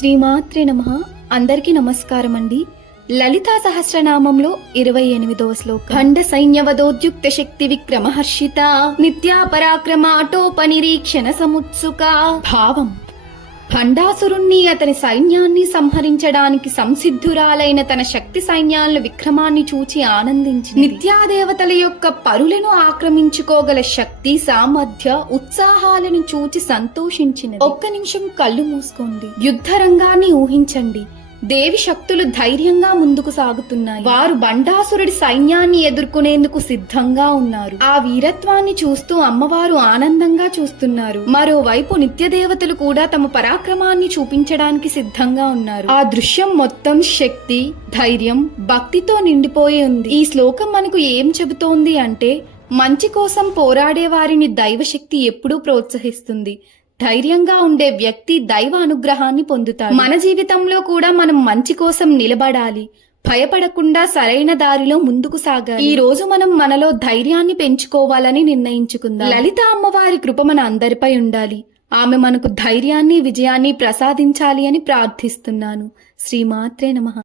శ్రీమాత్రే నమః. అందరికీ నమస్కారం అండి. లలితా సహస్రనామంలో 28వ శ్లోకం. ఖండ సైన్యవదోద్యుక్త శక్తి విక్రమహర్షిత నిత్యా పరాక్రమాటోపనిరీక్షణ సముత్సుక. భావం: భండాసురుణ్ణి, అతని సైన్యాన్ని సంహరించడానికి సంసిద్ధురాలైన తన శక్తి సైన్యాల విక్రమాన్ని చూచి ఆనందించి నిత్యాదేవతల యొక్క పరులను ఆక్రమించుకోగల శక్తి, సామర్థ్య, ఉత్సాహాలను చూచి సంతోషించినది. ఒక్క నిమిషం కళ్ళు మూసుకోండి. యుద్ధ రంగాన్ని ఊహించండి. దేవి శక్తులు ధైర్యంగా ముందుకు సాగుతున్నాయి. వారు బండాసురుడి సైన్యాన్ని ఎదుర్కొనేందుకు సిద్ధంగా ఉన్నారు. ఆ వీరత్వాన్ని చూస్తూ అమ్మవారు ఆనందంగా చూస్తున్నారు. మరోవైపు నిత్యదేవతలు కూడా తమ పరాక్రమాన్ని చూపించడానికి సిద్ధంగా ఉన్నారు. ఆ దృశ్యం మొత్తం శక్తి, ధైర్యం, భక్తితో నిండిపోయి ఉంది. ఈ శ్లోకం మనకు ఏం చెబుతోంది అంటే, మంచి కోసం పోరాడే వారిని దైవశక్తి ఎప్పుడూ ప్రోత్సహిస్తుంది. ధైర్యంగా ఉండే వ్యక్తి దైవ అనుగ్రహాన్ని పొందుతాడు. మన జీవితంలో కూడా మనం మంచి కోసం నిలబడాలి. భయపడకుండా సరైన దారిలో ముందుకు సాగాలి. ఈ రోజు మనం మనలో ధైర్యాన్ని పెంచుకోవాలని నిర్ణయించుకుందాం. లలిత అమ్మవారి కృప మన అందరిపై ఉండాలి. ఆమె మనకు ధైర్యాన్ని, విజయాన్ని ప్రసాదించాలి అని ప్రార్థిస్తున్నాను. శ్రీమాత్రే నమః.